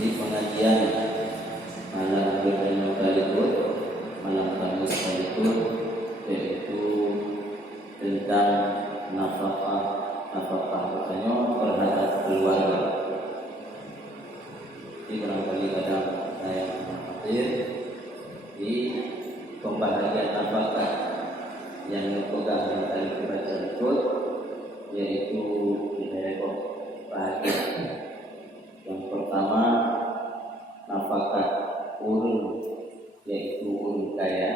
di pengajian malam Jumat sekalipun, malam Kamis sekalipun, yaitu tentang nafkah katanya terhadap keluarga. Di barangkali kadang saya khawatir di pembahagian nafkah yang dipegang yang tadi kita sebut, yaitu hidayah bahagia. Yang pertama nafkah urun, yaitu urun kaya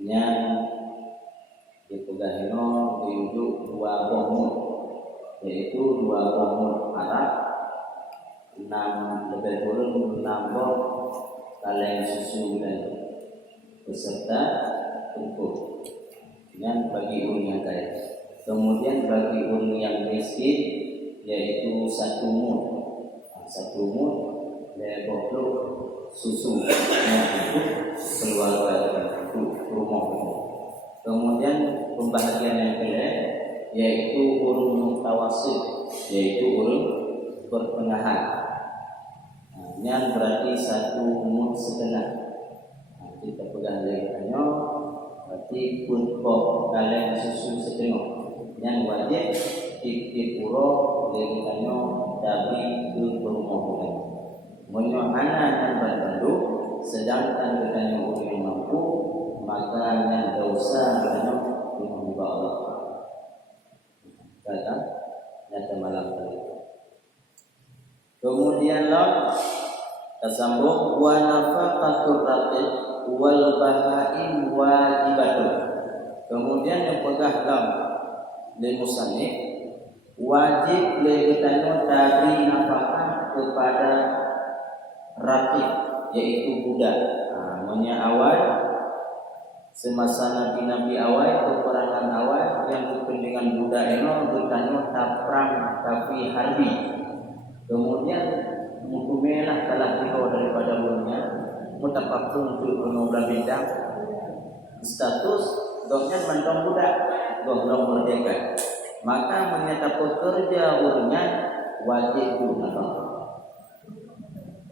yang dipegang diujuk 2 bohmut, yaitu 2 bohmut Arab, 6 lebih kurang 6 boh kaleng susu dan beserta pupuk. Yang bagi urun yang kaya. Kemudian bagi urun yang miskin, yaitu 1 mut. 1 mut lebih susu untuk keluarga untuk rumah. Kemudian pembahagian yang kedua, yaitu urun mutawasid, yaitu urun pertengahan. Yang berarti 1 mut setengah. Kita pegang lehernya, berarti pun kok kaleng susu setengah. Yang wajib dipuro lehernya dari ke rumah orang. Menyohana yang berbantu, sedangkan katanya orang yang mampu, maka yang dosa katanya menghamba Allah. Kata nyata malam tadi. Kemudian tersambung wa nafaqatur raqiq wal bahaim wajibatun. Kemudian yang pegah lam li musannif wajib legetanya dari nafkah kepada raqiq, yaitu budak. Awal semasa Nabi awal peperangan awal yang kepentingan budak ini bertanya perang tapi harbi. Kemudian mukumelah telah dibawa daripada dunia mutafakun untuk menobrak bidang status goknya mantong budak gok merdeka, maka menyata pekerja urunnya wajib nafkah.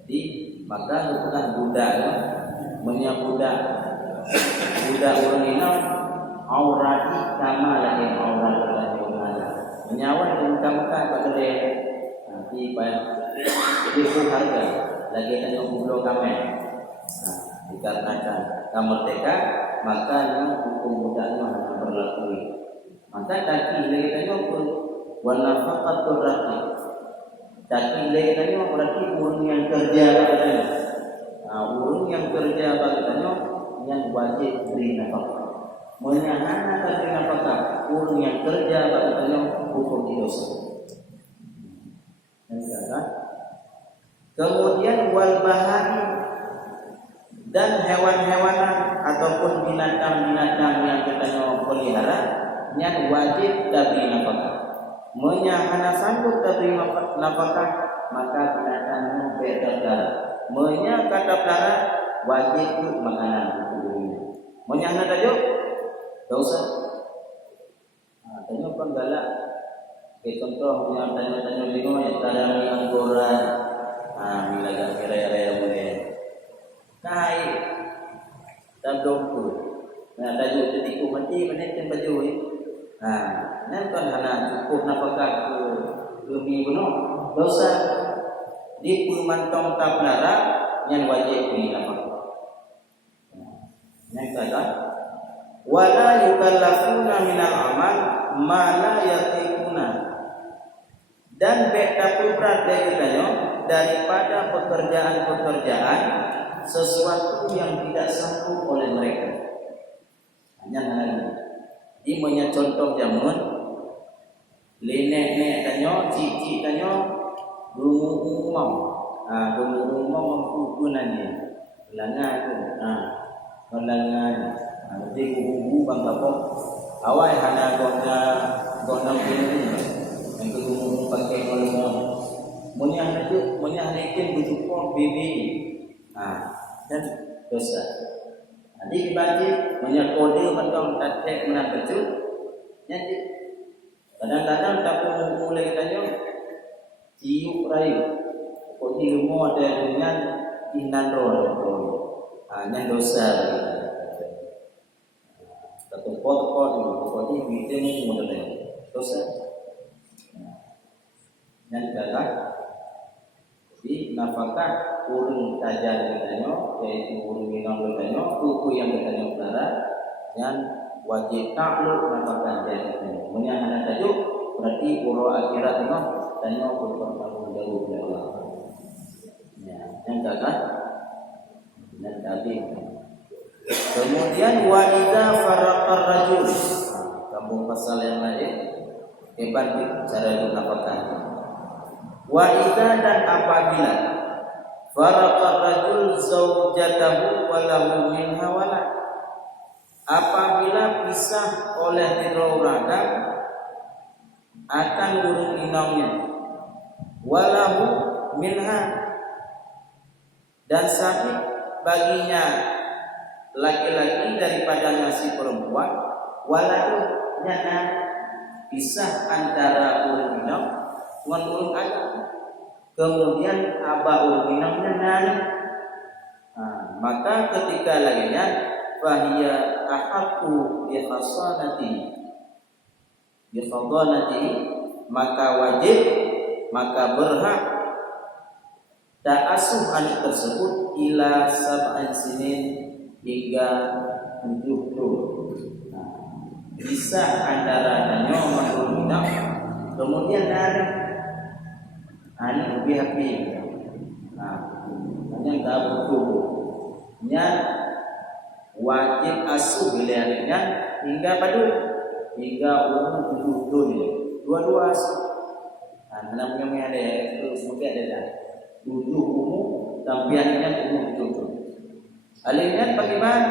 Jadi maka bukan budaknya menyabudak budak urun ini aurati kama lagi aurat lagi menyawan muka-muka pada dia nanti itu harga lagi tanya budak kami. Dikarenakan merdeka, maka hukum budaknya hanya berlaku. Maka taki lagi tanya pun wanafaqatur raqiq. Taki lagi tanya berarti urun yang kerja katanya. Urun yang kerja katanya yang wajib beri nafkah. Menyahana beri nafkah urun yang kerja katanya hukum dosa. Kemudian wal bahari dan hewan-hewanan ataupun binatang-binatang yang kita pelihara yang wajib diberi nafkah. Menyahana sanggup diberi nafkah, maka binatangnya berdarah. Menya kata pelara wajib untuk makanan tubuhnya. Menyahana tajuk dosa. Tanya pun galak. Contohnya tanya-tanya bingung ya tarami anggora. Milaga kira-kira boleh. Kai tabdoku. Tajuk tetiku mati menekan baju ni. Nanti hana cukup nafkah lebih benar dosa di pemantong taplara yang wajib beri nafkah. Yang kata wala yukallafuna minal amal ma la yaqimuna, dan beda berat daripada pekerjaan-pekerjaan sesuatu yang tidak sanggup oleh mereka. Hanya di banyak contoh jamun lenek-nek tanya, cici tanya, rumah mampu gunanya langan tu, langan nanti kubu bangga pok awal hana gona pun yang kubu pakai malam munyah lekin berjumpa bibi dan dosa. Nanti dibaca banyak kode macam tatek menang kecil. Jadi kadang-kadang tak mulai tanya ciuk rayu Kok di rumah ada dengan inandor nyan dosa satu pot pokoknya duitnya mau modalnya dosa nyan gagal. Jadi nafkah urung tajan katanya yaitu urung minang katanya kuku yang katanya belara yang wajib takluk nafkah dia katanya menyangka tajuk berarti uro akhirat mah tanya bertanggung jawab oleh Allah ya yang gagal dan tadi kemudian wa idza faraqar rajul kamu pasal yang lain hebat cara nafkah. Wa idza dan apabila faraqar rajul zaujatahu wa lahu minha walad, apabila pisah oleh dua orang akan urung inangnya walahu minha dan sakit baginya laki-laki daripada si perempuan walahu nyana pisah antara urung inang dengan urung anak. Kemudian aba urung inangnya nani. Maka ketika laginya fahiya ahaqqu bi khasanati maka wajib maka berhak ta'asuh anak tersebut ila sab'an sinin hingga 7 tahun. Bisa antara danyo urung inang kemudian nani lebih happy. Hanya tak butuh. Nya wajib asuh bilangnya hingga padu hingga umur 7 tahun. Dua-dua asuh. Dalam yang ada itu mungkin ada 7 umur tampiannya umur 7 tahun. Alihnya bagaimana?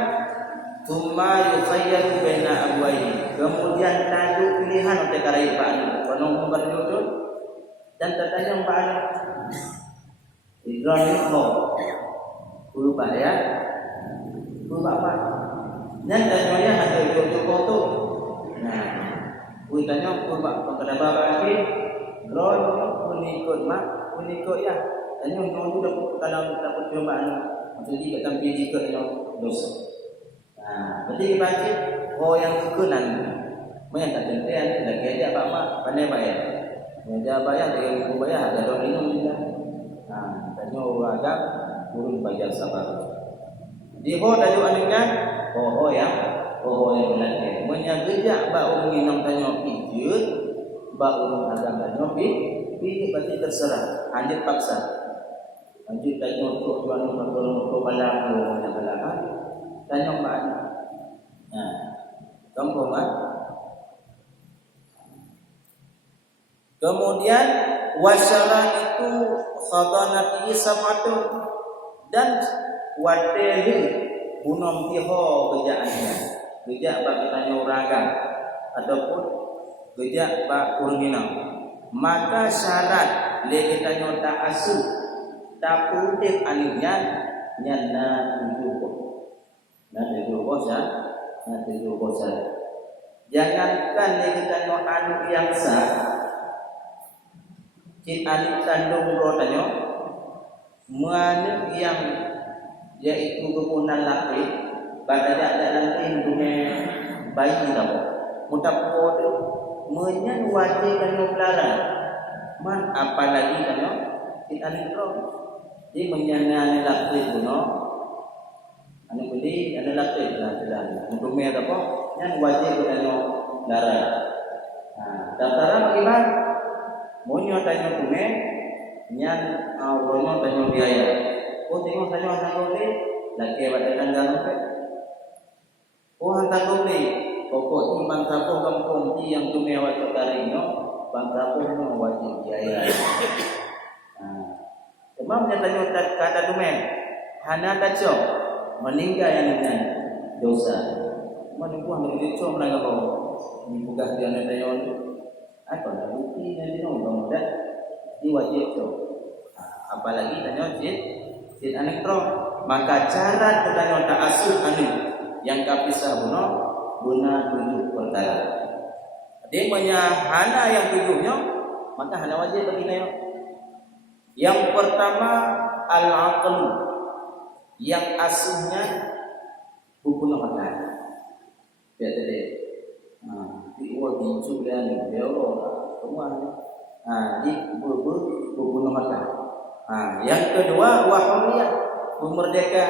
Tsumma yukhayyaru baina abwaini. Kemudian tadu pilihan untuk karai pak anu umur 7 tahun. Dan tertanya Pak Anak Ibrahim Guru Pak ya Guru Bapak dan tanya ada foto. Nah tanya Guru Pak kepada Bapak lagi Ibrahim ikut mak ikut ya tanya orang sudah kalau kita percobaan jadi kita pilih ke dosa. Nah berarti dibaca yang kenan banyak tak tentuan lagi aja Bapak pandai bayar. Dia bayar dengan buku bayar ada orang minum juga. Tanya orang agak turun bayar sabar. Di ho tanya anaknya, ho yang belanja. Menyagejak ba orang minum tanya pijut, ba orang agak tanya pijut berarti terserah, lanjut paksa. Lanjut tanya untuk tuan untuk balang balangan, tanya mbak. Kamu mat. Kemudian wasyara itu khadanati sabatu dan wadeli unom tiho kejaannya gejak bagi tanya uragan ataupun gejak bak urminam maka syarat le tanya tak asuh tak putih anunya nyana tujuh bosa jangankan le tanya anu yang sah cik adik kandung rotanyo mana yang yaitu kemunan laki pada dalam dunia bayi tahu mutapko tu menyan wajib kanyo pelara man apalagi kanyo cik adik ro di menyana laki kuno anu beli ada laki dalam untuk mereka apa yang wajib kanyo pelara. Daftaran bagaimana? Monyo tanya kume, nyan awalnya tanya biaya. Tengok tanya hantar gobe, lagi pada tanggal apa? Hantar gobe, pokok timbang kapung kampung ti yang kume waktu karino, bang kapung wajib biaya. Cuma tanya kata kume, hana kaco, meninggal yang dengan dosa. Menunggu menjadi cuma mereka bawa, dibuka dia tanya. Apa nak bukti nanti nong dah diwajib tu. Apalagi tanya cid anak pro maka cara tanya tak asuh anu yang kapisah guna 7 perkara. Dia punya hana yang 7-nya maka hana wajib bagi nayo. Yang pertama al-aql, yang asuhnya bukan akal. Ya tadi. Di awal dicu dia ni, dia semua. Di bukan akal. Yang kedua wahuliyah, merdeka.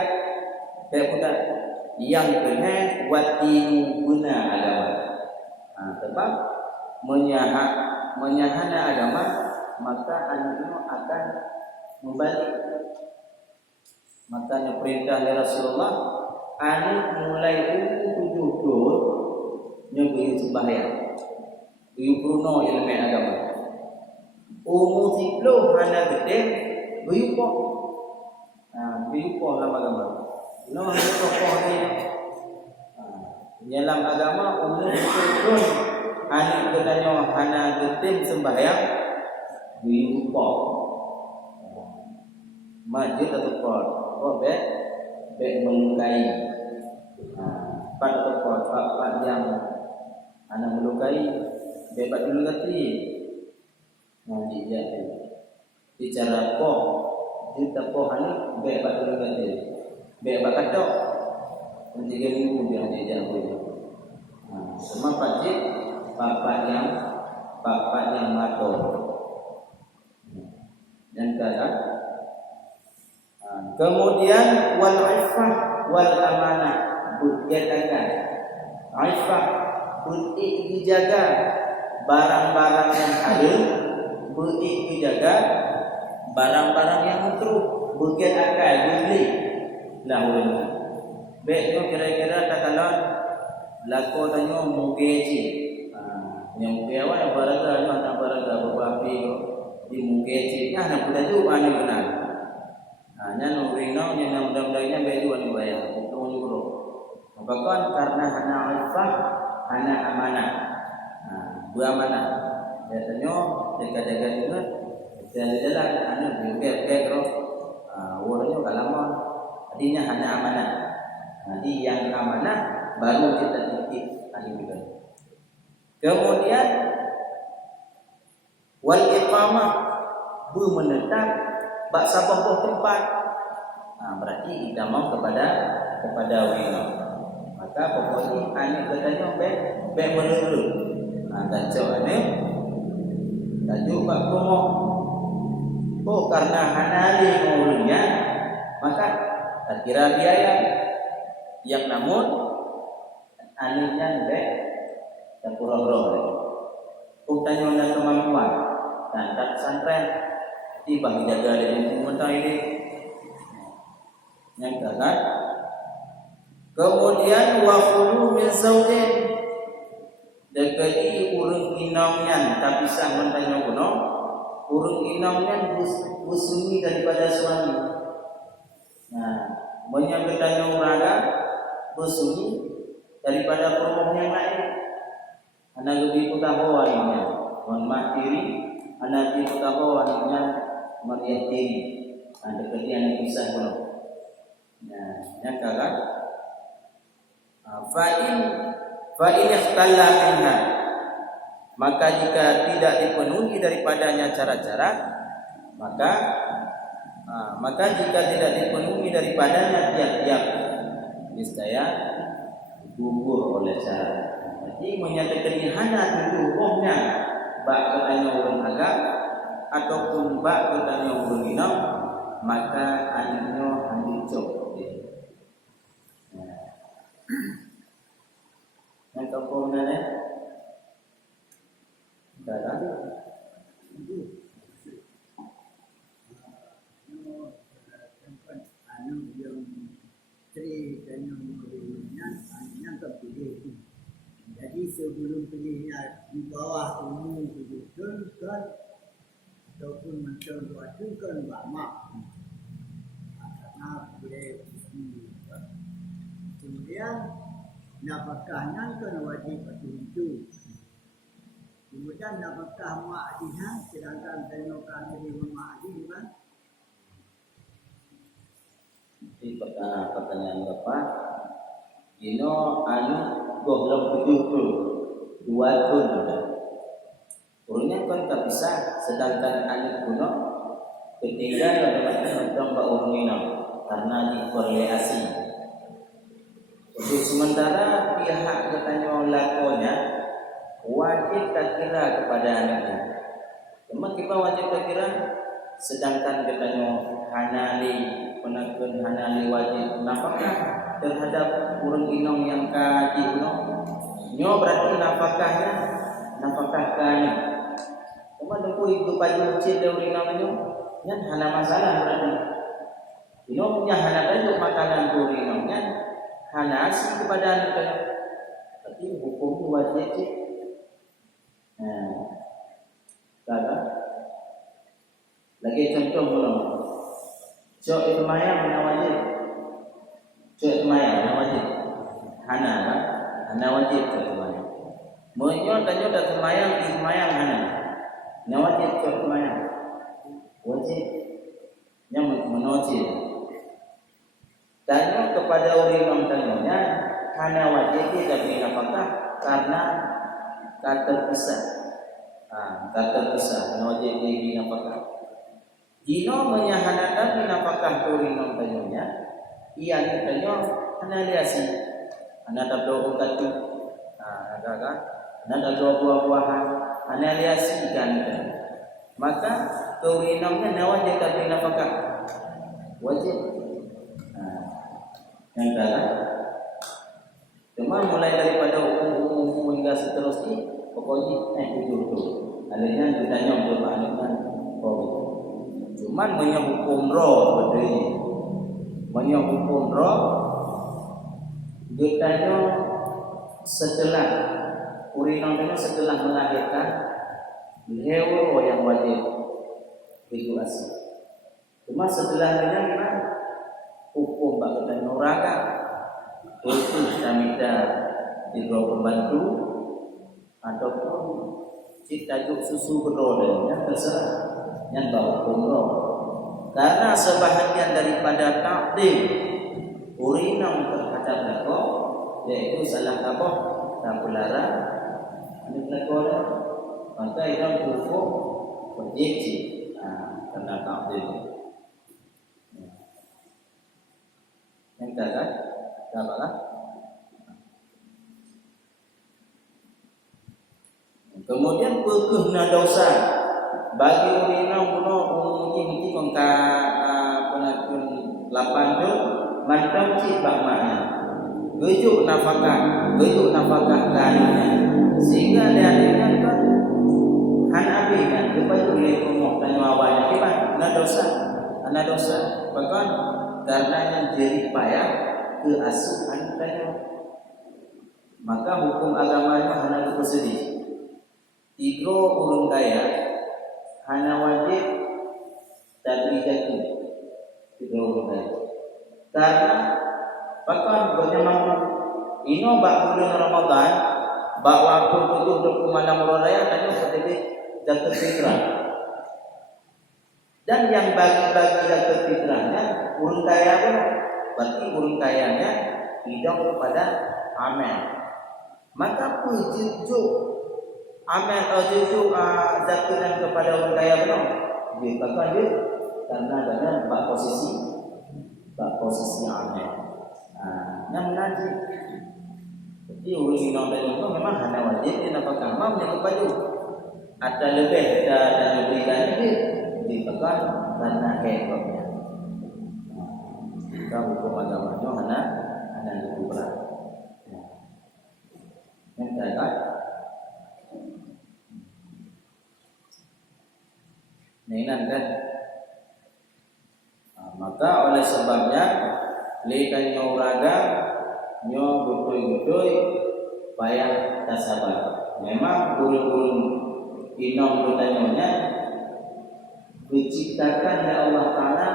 Yang kedua wadinu guna agama. Sebab menyahana agama, maka anaknya akan membalik. Makanya perintah dari Rasulullah, anak mulai umur 7 tahun nyobain sembahyang, yukurno ilmu agama. Umur 10 anak gede, berupah dalam agama. No, hanya tokoh ni. Dalam agama umur 10 tahun anak katanya hana gede sembahyang, berupah. Masjid atau kau bet melukai. Pada tempat yang anak melukai, bebas dulu ganti. Nanti jadi bicara kau, kita kau hanya bebas dulu ganti. Bebas kata, nanti dia minggu dia jadi. Semua pakcik, bapak yang mator. Yang kata. Kemudian wal ifah wal amanah, berjagakan. Ifah dijaga barang-barang yang halal, dijaga barang-barang yang makruh, berjagakan beli. Lahul. Baik tu kira-kira katalah lako tanyo mugeci. Yang mugewa baraga ana baraga babapi di mugeci ana pudaju ani benar. Hanya nurino yang mudah-mudahnya baju ani bayar itu nyuruh. Bahkan karena hana ifah, hana amanah. Dua amanah. Biasanya jaga-jaga juga jalan-jalan anu bebek roh. Orangnya kalama artinya hana amanah. Jadi yang amanah baru kita titip ahli juga. Kemudian wal iqamah, menetap bak sabah tempat. Berarti kita mau kepada wina. Maka pokoknya anak katanya baik menurut. Tajuk anak tajuk bak promo. Karena hanali maunya, maka tak kira biaya. Yang namun anaknya baik dan pura-pura. Tanya anda kemampuan dan tak pesantren. Tiba dijaga dari pemerintah ini yang gagal. Kemudian wahulu min zaujin, dekati urang inangnya tak bisa mentanya kuno. Urang inangnya bersembunyi daripada suami. Banyak bertanya uraga bersembunyi daripada perempuan yang lain. Anak lebih tahu wanita, wanita diri, anak lebih tahu wanita melihat diri. Ada kejadian yang bisa pun. Yang kata, fa'in ikhtalla minha, maka jika tidak dipenuhi daripadanya cara-cara, maka jika tidak dipenuhi daripadanya tiap-tiap niscaya gugur oleh cara. Jadi menyatakan hana tuduhnya bak katanya orang agak ataupun bak katanya orang minum, maka anaknya hancur. Yang kemudian dalam yang terpilih. Jadi sebelum pilihnya di bawah umur 7 tahun kan, ataupun macam 2 tahun kan lama. Karena boleh kemudian nafkahnya kan wajib itu. Kemudian nafkah mak dia, sedangkan tenokan dari mak dia kan. Di pertanyaan Bapak, Dino anu goblok betul 2 tahun. Turunnya kan tak bisa, sedangkan anak kuno Ketiga adalah domba urunina karena dikorelasi. Untuk sementara pihak katanya lakonya wajib tak kira kepada anaknya. Cuma kita wajib tak kira, sedangkan katanya hanali penakun hanali wajib nafkah terhadap urang inong yang kaji nyo berarti nafkahnya nafkah kani. Cuma depu itu baju kecil dari inong nya hana masalah berarti. Inong punya hana itu makanan dari inongnya hana asih kepada anaknya. Tapi hukum wajib sih. Kata lagi contoh belum. Cok ilmayang hana wajib. Cok ilmayang hana wajib. Hana wajib cok ilmayang. Menyo tanyo dak ilmayang hana. Hana wajib cok ilmayang. Wajib yang menojil. Tanyo kepada orang tanyonya hana wajib tapi apakah karena kata pisah. Kata pisah wajib di apakah. Jino menyahana tapi apakah turinong tanyonya ia ni tanyo hana liasi. Hana tabdo katu. Hana tabdo buah-buahan hana liasi kan. Maka turinongnya wajib tapi apakah wajib. Yang kata cuma mulai daripada umum hingga seterusnya pokoknya jujur tu adanya ditanya untuk maknanya cuman menyehukum roh bedanya menyehukum roh ditanya setelah urinongnya setelah melahirkan hewan yang wajib itu asli cuma setelahnya gimana hukum bagian nuraga itu samida tiga pembantu ataupun cita juk susu beroda yang terserah yang bawa hukum karena sebahagian daripada takdir urinam terhadap lako yaitu salah kabah dan pelarang ini lako maka itu hukum wajib karena takdir. Yang kata apalah? Kemudian pekehna dosa bagi urinang kuno umumnya mungkin penakun 8 tu mantap cik makna gejuk nafkah kalinya sehingga dia kan hanabi kan kepada umum tanya awalnya gimana ana dosa bahkan karena yang jadi payah keasuhan tanya maka hukum agamanya hanya bersedih 3 urang kaya hanya wajib tapi jatuh 3 urang kaya karena bahkan bagaimana ino bak bulan Ramadan bak waktu 7 malam raya tanya seperti jatuh fitrah dan yang bagi-bagi jatuh fitrahnya urang kaya pun berarti urang kayanya hidup kepada amal maka pujuk amal jujuk jatuhkan kepada urang kaya pun dia bahkan dia karena ada bak posisi amal yang menajib jadi urang kaya itu memang hanya wajib dia dapat kamar menjaga baju ada lebih dan lebihkan dia dibakar karena hebatnya. Kita hukum agamanya hanya diubah. Yang kata, mainan kan? Maka oleh sebabnya, likan nyoraga, nyo gudoi payah tak sabar. Memang guru-guru inong bertanya diciptakan oleh Allah Ta'ala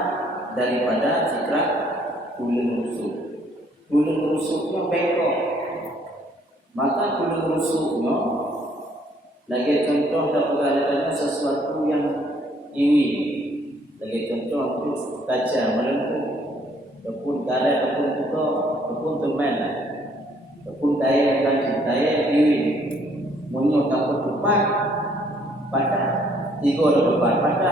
daripada fitrah kulun rusuk. Kulun rusuknya bengkok. Maka kulun rusuknya lagi contoh dapat sesuatu yang iwi. Lagi contoh itu kaca melengkung. Ataupun karet, ataupun kuto, ataupun teman. Ataupun daya kaji, daya iwi. Munyo takut depan pada 3 depan pada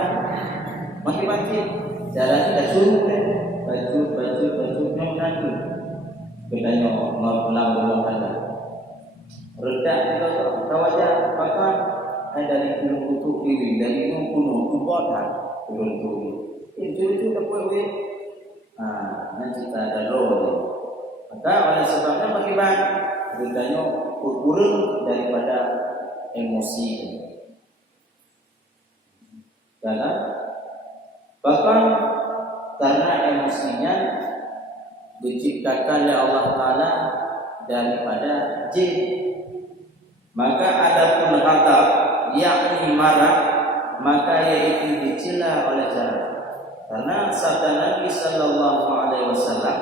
Makin jalan kita suruh baju nanti bedanya ngulang ada redak juga kawaja pakai ada dari gunung kutu kiri dari gunung kubotan turun itu dapat nanti kita ada roh maka oleh sebabnya bagaimana bedanya kurang daripada emosi dalam bahkan karena emosinya diciptakan oleh Allah Ta'ala daripada jin. Maka adapun ghadab yakni marah maka yaitu dicela oleh jahat. Karena sabda Nabi sallallahu alaihi wasallam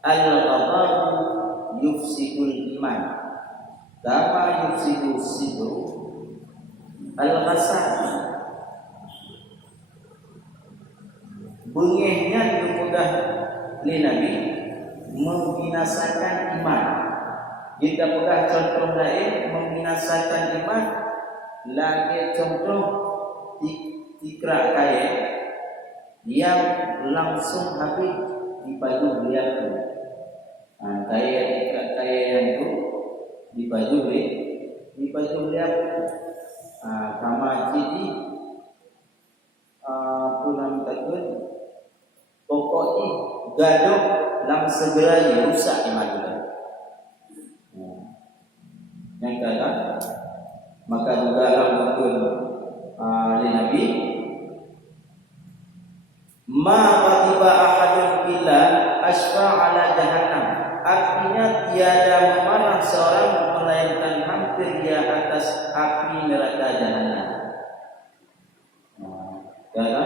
al-ghadab yufsidul iman kama yufsidu sidru al-ghasad. Bengihnya dimudah oleh Nabi membinasakan iman. Kita mudah contoh lain membinasakan iman. Lagi contoh tikrak kain yang langsung habis di baju beliau. Tikrak kain yang itu di baju beliau. Kama jadi pulang takut. Pokoknya gaduh langsung segera rusak iman kita. Yang kata maka juga betul Nabi ma qatiba ahadun illa asfa ala jahannam. Artinya tiada memarah seorang melainkan hampir dia atas api neraka jahannam. Kata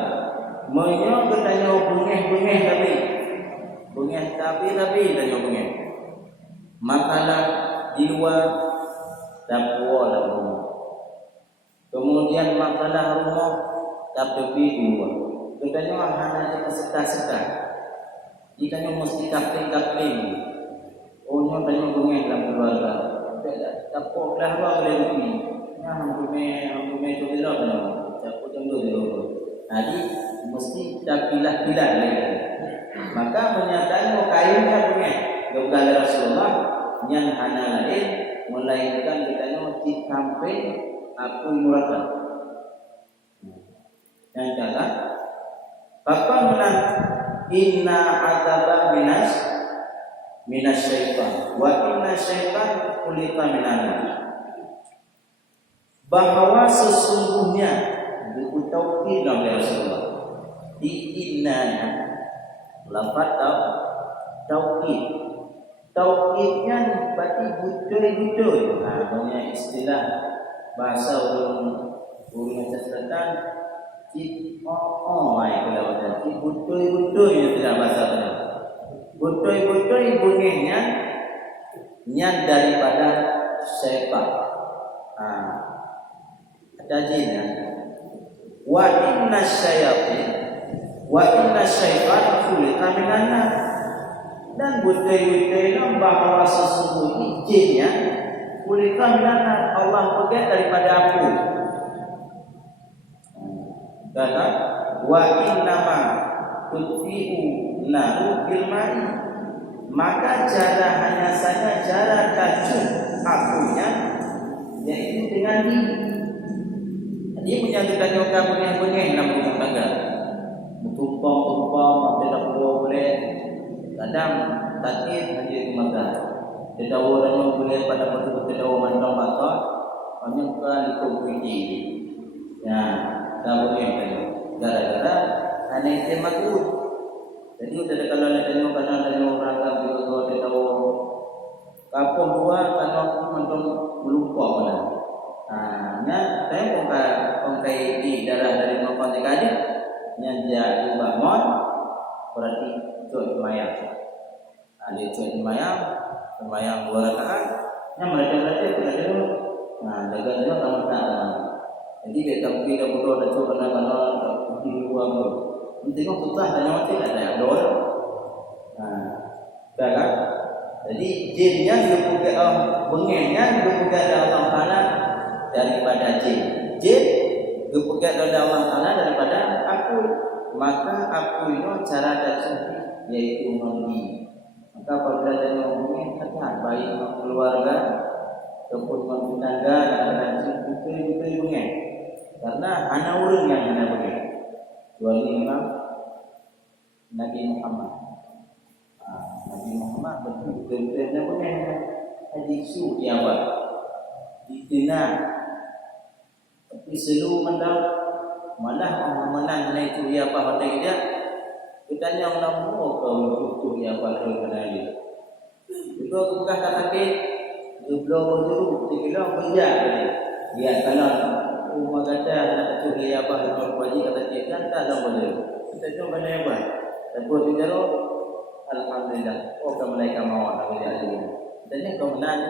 menyo bertanya bungeh tapi tanya bungeh makalah di luar dapur rumah kemudian makalah rumah tapi di luar bertanya hanya keserta jika mesti kapling oh tanya bungeh dalam keluarga dapur dah boleh bumi hambume tu belok dapur tunggu dulu. Jadi mesti dah pilah-pilah lagi. Maka menyatakan kayunya punya kepada Rasulullah yang hanya lain melainkan kita di samping aku muraka. Yang kata Bapak menang inna azaba minas syaitan wa inna syaitan kulita minana. Bahwa sesungguhnya buku tauhid dalam Rasulullah di innanya lafaz tauhidnya berarti betul namanya istilah bahasa orang selatan kalau berarti betul itu tidak bahasa betul bunyinya daripada syaitan ada jinnya. Wa inna syaitan khuliqa minan nar. Dan butai-butai bahwa sesungguhnya jinnya khuliqa minan nar. Allah buat daripada api. Dan wa innama tudfi'u naru bil ma'i. Maka hanya saja cara kacung apinya yaitu dengan dia menyatakan nyoka bunyi dalam rumah tangga. Tumpang tidak boleh. Kadang takut hanya rumah. Tidak boleh pada betul tidak mandang mata. Hanya kan itu bunyi. Ya, tak boleh kan. Gara-gara aneh itu makut. Jadi sudah kalau ada orang kalau tidak tahu kampung dua kalau mandang melupa mana. Saya pengkai di darah dari makan tadi yang jadi bangun berarti cuci mayang. Ada cuci mayang 2 rakaat. Yang mereka tidak dulu. Jaga kamu tak. Jadi kita berdoa dan coba nak di luar dulu. Tengok tutah dan nyawa tidak ada doa. Baiklah. Jadi jinnya bengenya juga Allah Taala daripada jin gepegat kepada Allah Taala daripada aku. Maka aku itu cara dasar yaitu mandi. Maka apabila ada ngomongin kata baik keluarga ataupun tetangga dan bukan bunga. Karena hanya orang yang hanya bunga. Kecuali memang Nabi Muhammad. Nabi Muhammad betul-betul bunga. Hadisu tiawat. Dikenal. Tapi selalu mendapat malah menang itu dia apa hotel dia ditanya orang mau kau dia apa kena dia itu bukan kata ke belum dulu dikira benda dia kalau rumah kata nak tu dia apa kalau wajib kata dia kan tak ada boleh kita cuba benda apa tapi dia alhamdulillah kamu mereka mau tak boleh ada ditanya kau menang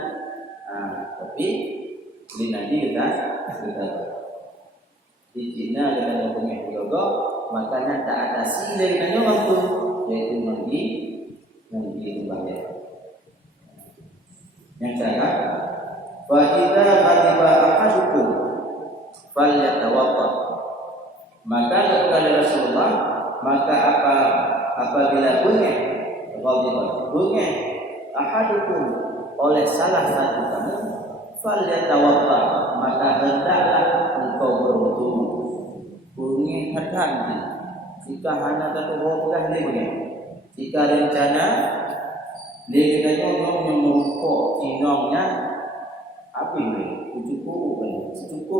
tapi di nanti kita di Cina dengan yang punya yoga, makanya tak ada sila dengan orang tu, yaitu mandi itu bahaya. Yang saya, fa'idha khatiba ahadukum falyatawadda. Maka kepada Rasulullah, maka apabila bunga ahadukum oleh salah satu kamu, falyatawadda, maka hendaklah engkau berwudu. Bunyi hati-hati. Jika hana satu bukan dia bunyi. Jika rencana dia katanya orang yang merupuk tinongnya apa ini? Cukup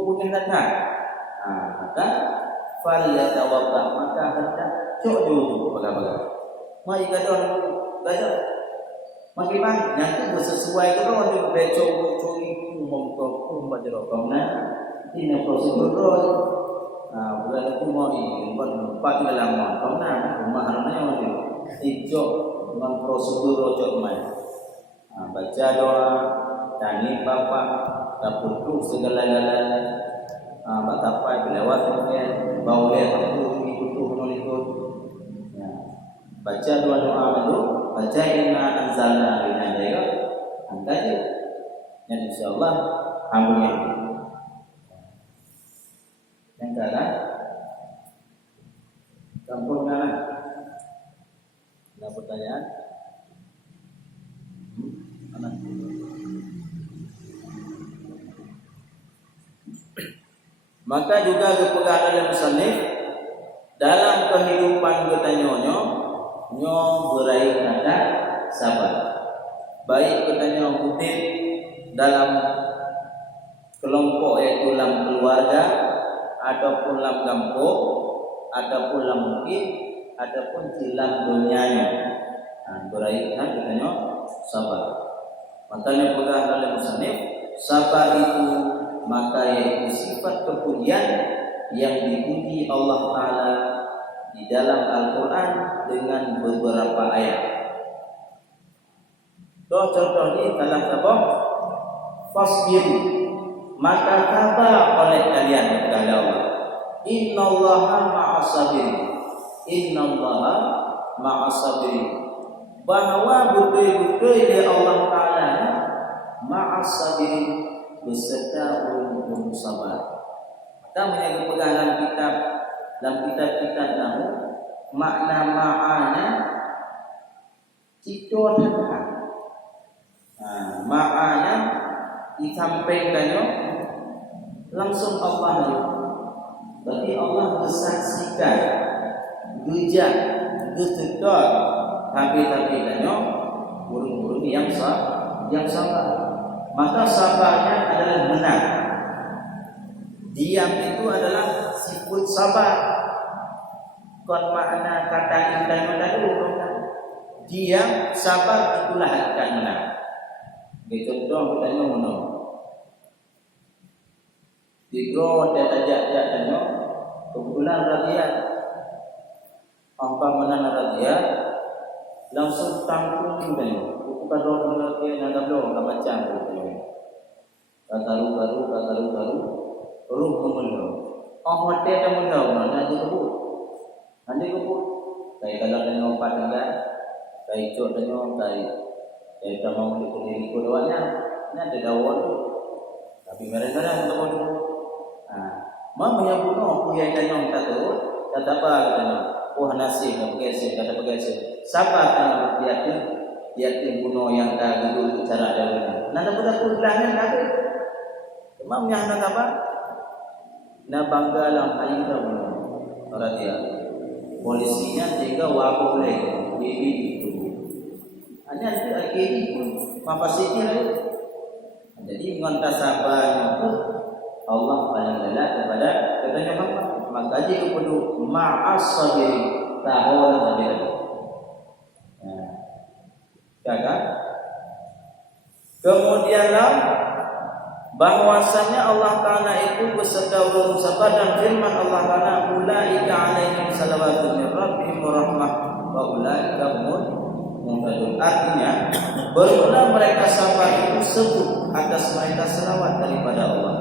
punya hati. Maka falyatawadda, maka hendak cok dulu bagaimana. Mai kata makin banyak yang sesuai kalau dia becok curi umum baca ini prosedur bulan itu mau empat dalam karena rumah harusnya macam hijau dengan prosedur rojok main baca doa tani bapa dapur tu segala-galanya betapa dilewatnya bau dia aku itu baca doa itu baca inna anzalna lina dia angkat je dan insyaallah amunnya yang kalah kampung kalah. Ada pertanyaan? Mana? Maka juga kepegang dalam musannif dalam kehidupan kita nyo beraih kata sabar. Baik kita nyo kutip dalam kelompok yaitu dalam keluarga ataupun dalam kampung ataupun dalam mungkin ataupun dalam dunianya beraikan katanya sabar. Makanya pegang dalam musannif sabar itu maka yaitu sifat kepujian yang dipuji Allah Taala di dalam Al-Quran dengan beberapa ayat. Contohnya dalam sabah fasbir, maka sabar oleh kalian kepada Allah. Innallaha ma'as-sabirin. Innallaha ma'as-sabirin. Bahwa betul-betul dia Allah Taala ma'as-sabirin beserta orang sabar. Kita menjadi pegangan dalam kitab tahu makna ma'ana itu adalah ma'ana disampaikannya langsung Allah itu. Berarti Allah bersaksikan gejak gesedot tapi tanya burung-burung yang sabar. Maka sabarnya adalah menang. Diam itu adalah sifat sabar. Kon makna kata intan tadi diam sabar itulah akan menang. Contoh kita menang. Dikro dia tajak tanya kebetulan rakyat apa menang rakyat langsung tangkung tanya. Bukan roh lagi nak belum nak baca tu. Kataru roh mengenal. Mati ada mengenal mana dia kebut. Nanti kebut. Kai kalau tanya empat enggak. Kai cok tanya kai tamang di diri ko doanya. Ni ada dawon tu. Tapi mereka dah tahu dulu. Mamanya bunuh aku yang tanya tak tahu, kata apa katanya? Oh nasi, kata pegasih. Siapa yang dia bunuh yang tak dulu cara dahulu. Nada pada kurangnya kata. Mamanya anak apa? Na banggalang ayu dah bunuh. Orang dia. Polisinya tiga wabah boleh, baby itu. Hanya itu akhirnya pun mapasiti lah. Jadi mengontak sabarnya itu Allah paling galak kepada katanya apa? Maka jika perlu ma'as sabiri tahun sabir. Nah, kemudianlah bahwasanya Allah Taala itu beserta ulul sabar dan firman Allah Taala ulaika alaihim salawatun min rabbihim wa rahmah wa ulaika humul muhtadun. Artinya berulang mereka sabar itu sebut atas mereka selawat daripada Allah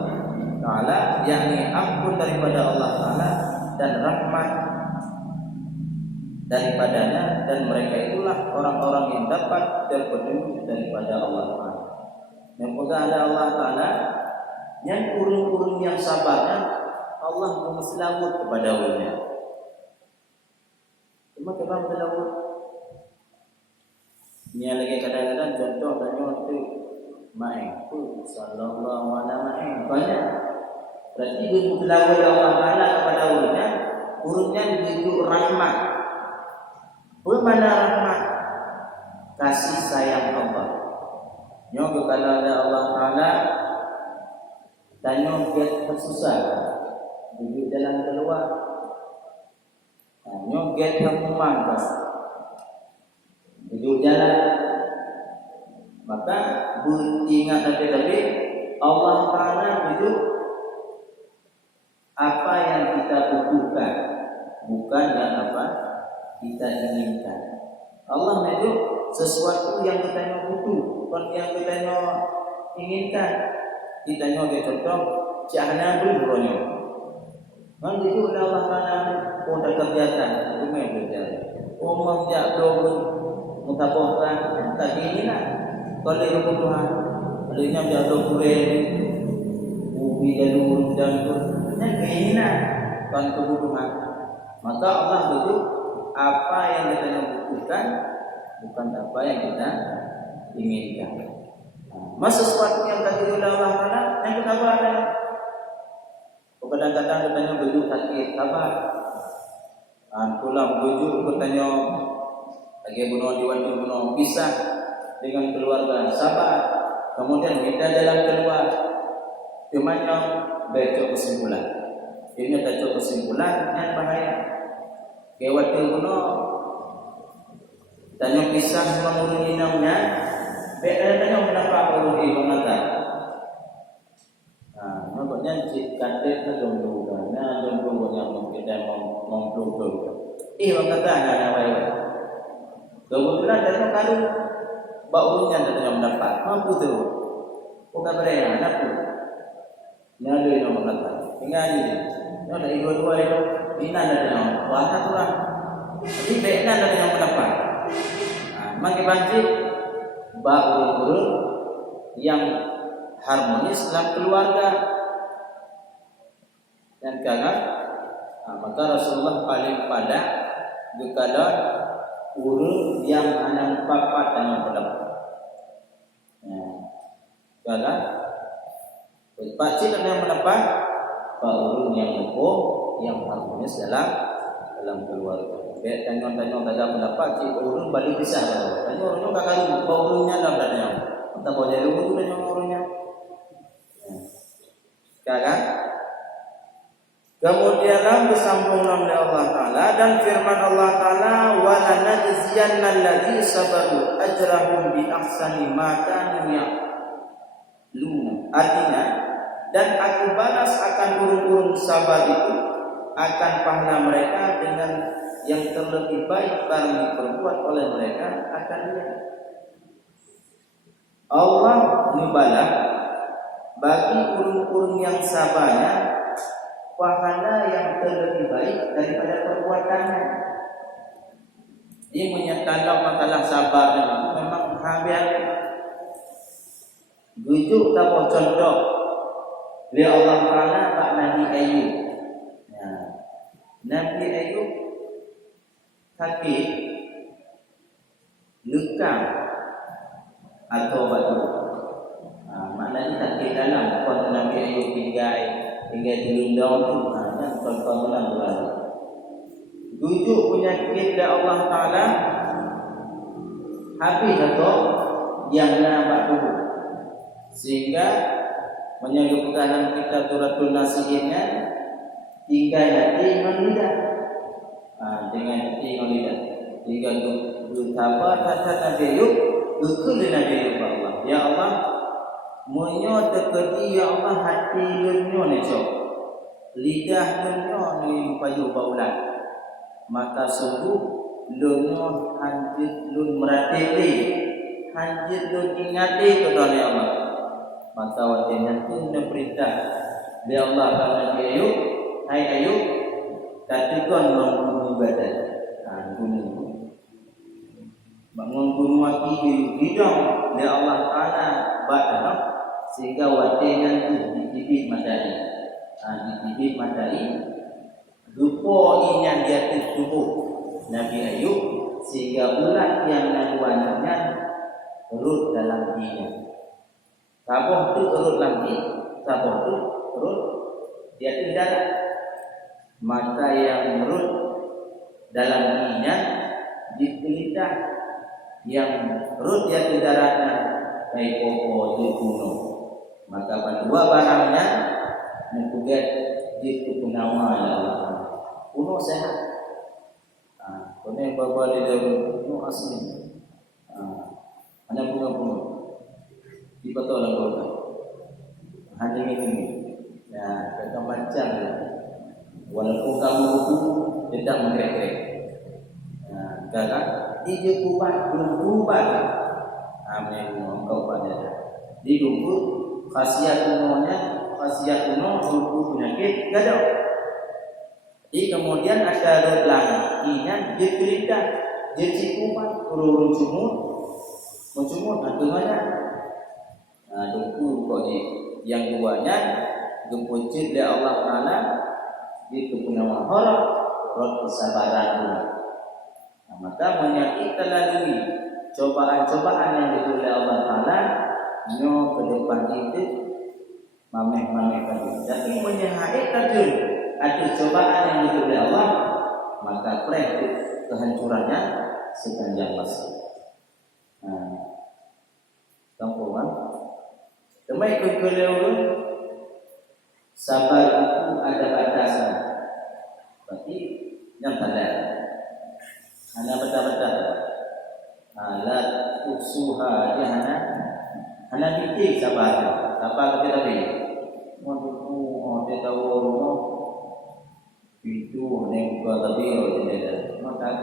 Taala, yakni ampun daripada Allah Taala dan rahmat daripadanya, dan mereka itulah orang-orang yang dapat terpenuhi daripada Allah Taala. Yang ada Allah Taala yang urung-urung yang sabarnya Allah memelawat kepada ulnya. Cuma kita melawat. Ini lagi kadang-kadang contoh banyak itu main tu sallallahu alaihi banyak. Berarti dia melawat Allah Taala kepada urungnya begitu rahmat. Bagaimana rahmat? Kasih sayang Allah. Nyoba kalau ada Allah Taala tanya dia tersusah di jalan keluar. Nyoba dia terkuman pas di jalan. Maka ingat tapi Allah Taala itu apa yang kita butuhkan, bukan yang apa kita inginkan. Allah itu sesuatu yang kita butuh, bukan yang kita inginkan. Kita nyoba contoh, cahana beruronyo. Kan itu Allah Taala pun terkerjakan, itu memang umum jak doa mutabokan tak inilah. Kalau kebutuhan, kalau nya jatuh kuren, ubi jalur dan keinginan kan kebutuhan. Maka Allah itu apa yang kita butuhkan, bukan apa yang kita inginkan. Masa sesuatu yang tak oleh Allah Taala, yang kita ada. Kadang-kadang katanya begitu sakit, sabar. Pulang begitu katanya lagi bunuh diwajib bunuh bisa dengan keluarga, sabar. Kemudian kita dalam keluar, cumanya baca kesimpulan. Ini baca kesimpulan yang bahaya. Kewat bunuh tanya pisah mengurangi namanya. Bedanya kenapa perlu dimenangkan? Nah, makanya jika kita jomblo, karena jomblo yang kita memblokir. Orang kata ada apa? Kebetulan dari kalau baunya ada yang mendapat, mampu tu. Bukan beraya, nak tu. Nyala yang mendapat. Tinggal ni, nyala dua-dua itu, ina ada yang wahana tu lah. Jadi ina ada yang mendapat. Maki banjir. Urung-urung yang harmonis dalam keluarga dan kakak. Maka Rasulullah paling pada gekala urung yang anak papat dan yang berdapat. Kakak, pakcik dan yang mendapat, pak urung yang hukum yang harmonis dalam keluarga. Tanya-tanya tak mendapat cik urung balik bisa. Tanya orangnya kakak urungnya dalam tanya. Tak boleh lupa tu tanya orangnya. Kakak. Kemudian bersambung oleh Allah Taala dan firman Allah Taala wala najziyanna allazi sabaru ajrahum bi ahsani ma kanu ya'malun. Artinya dan aku balas akan urung-urung sabar itu akan pahala mereka dengan yang terlebih baik barang diperbuat oleh mereka akan dia. Allah membalas bagi urung-urung yang sabarnya pahala yang terlebih baik daripada perbuatannya. Dia menyatakan masalah sabar itu memang habis. Gujuk tak contoh. Dia Allah Taala Pak Nabi Ayub. Nabi Ayub sakit lekang atau batu. Maknanya sakit dalam. Kalau Nabi Ayub tinggal di lundang tu, kan tuan-tuan berlalu. Tujuh penyakit dari Allah Taala habis atau yang nampak dulu, sehingga menyebutkan dalam kitab Suratul Nasihinnya tinggal hati lidah, dengan hati lidah. Jika betapa kata Nabi Ayub, bekal Nabi Ayub Allah. Ya Allah, munyo terkedi ya Allah hati lunyo ni cok, lidah lunyo ni payu baulan. Maka sungguh lunyo hanjit lun merateli, hanjit lun ingati kepada Allah. Maka waktunya tu perintah dia Allah kepada Nabi Ayub, hai Ayub, katakan membunuh badan, bunuh. Bangun mati di hidung dia Allah Taala badan, sehingga waktunya tu ditibik matahari, ditibik matahari. Lupa ingat di atas tubuh Nabi Ayub, sehingga ulat yang nabuannya urut dalam dirinya. Sabah tu urut lagi, sabah tu urut di atas darah. Mata yang urut dalam dirinya di lidah, yang urut di atas darahnya baik pokok di gunung. Maka pada dua barangnya mentugas di tukunawa Allah. Kuno sehat. Kuno yang bawa di dalam kuno asli. Ada bunga-bunga. Di betul lah bunga. Hanya ini. Ya, kata macam ya. Walaupun kamu buku tidak mengerek-gerek. Karena dia kubat belum kubat. Amin. Engkau pada. Di dulu khasiat kuno buku penyakit gaduh. Kemudian ada redlang, ingat dia cerita, dia cikuman, urun mencumut, nanti mana? Dulu kok yang duanya, gempuncit dari Allah Taala, itu punya mahal, rot kesabaran. Maka penyakit terlalui, cobaan-cobaan yang diberi Allah Taala, nyo ke depan itu, mameh tadi. Tapi menyahai tadi. Ada cobaan yang diberi Allah, maka prediksi kehancurannya sepanjang masa. Tampuan. Demi kekeliruan, sabar itu ada batasan. Berarti yang tanda. Hanya betul-betul. Alat usuha dia hanya titik sabar. Sabar kita tadi. Mau dia tahu itu yang berlebih tidak maka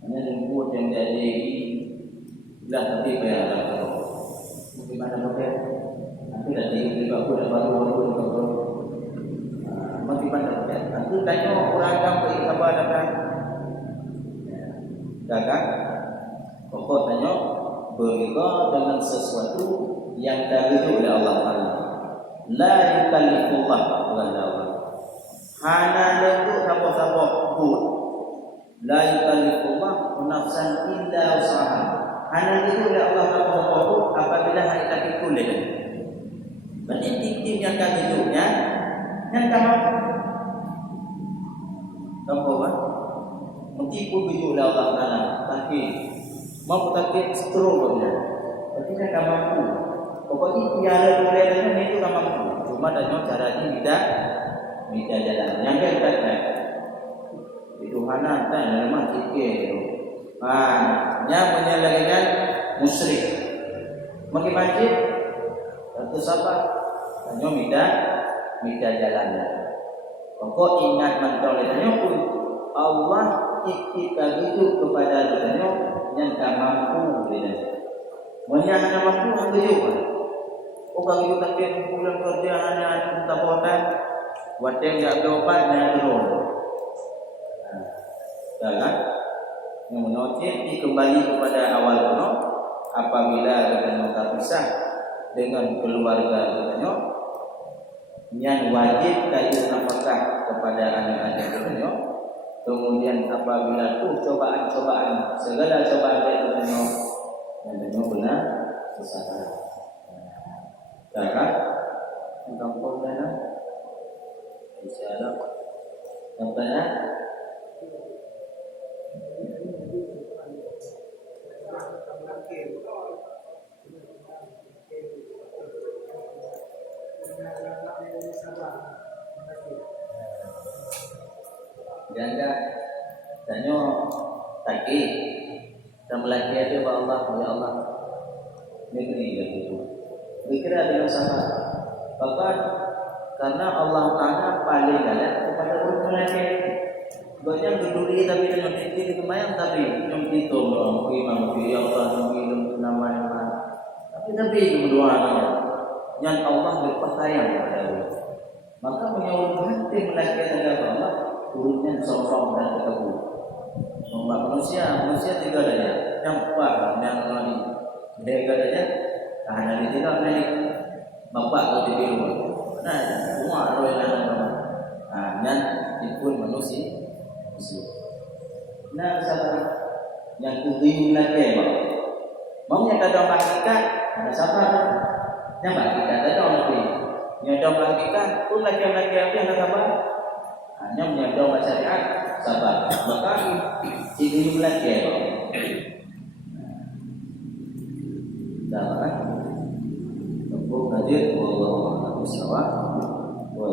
hanya lembut yang jadi lah tapi bayar bagaimana pakai nanti dari juga aku baru bagaimana pakai nanti tanya orang kampung apa datang dagang pokok tanya berita dengan sesuatu yang diberi oleh Allah Taala la yukallifullah wala hana lentuk sabo-sabo pun la yukallifullah nafsan illa usaha. Hana itu oleh Allah sabo-sabo apabila hari tak boleh. Berarti tim yang kami hidupnya yang kamu apa? Mentipu begitu oleh Allah Taala. Tapi mau takut strongnya. Berarti yang kamu mampu. Pokoknya tiada bolehnya itu kamu mampu. Cuma dengan cara ini tidak jalan. Yang kedua, itu hana tak memang fikir. Yang menyelesaikan musyrik. Mungkin masjid, tentu sabar. Hanya minta jalannya. Pokok ingat mentolehnya pun Allah kita hidup kepada kita yang tak mampu dengan. Menyana mampu hanya juga. Kalau kita tak pulang kerja hanya minta botan. Wadah yang berobat dan turun. Jangan yang menocet kembali kepada awal kuno. Apabila kita tak pisah dengan keluarga kita, yang wajib kayu nafkah kepada anak-anak kita. Kemudian apabila cobaan-cobaan, segala cobaan yang tenyo benar sesaat. Cara kampung dana, insyaallah. Contohnya, janda tanyo taki dan melaki itu Allah ya Allah negeri begitu dikira dengan sama bahkan karena Allah Taala paling galak kepada orang laki banyak berduri tapi dengan fikir kemayang tapi yang itu doang imam ya Allah minum nama tapi berdoa yang Allah berpasayang kepada Allah maka menyuruh hati melaki adalah Allah turunnya sosok dan ketemu. Manusia tiga adanya, yang kuat, yang lari. Mereka adanya, hanya di tiga milik bapak atau di rumah. Nah, semua roh yang ada. Yang ikut manusia. Nah, sahabat yang kuing lagi, mau yang ada hakikat, ada sahabat. Yang hakikat ada orang lain. Yang ada hakikat, pun lagi yang ada sahabat. Hanya menyadar syariat sabar maka ini lagi ya sabar tepuk hadir wallahu a'lam bishawab wa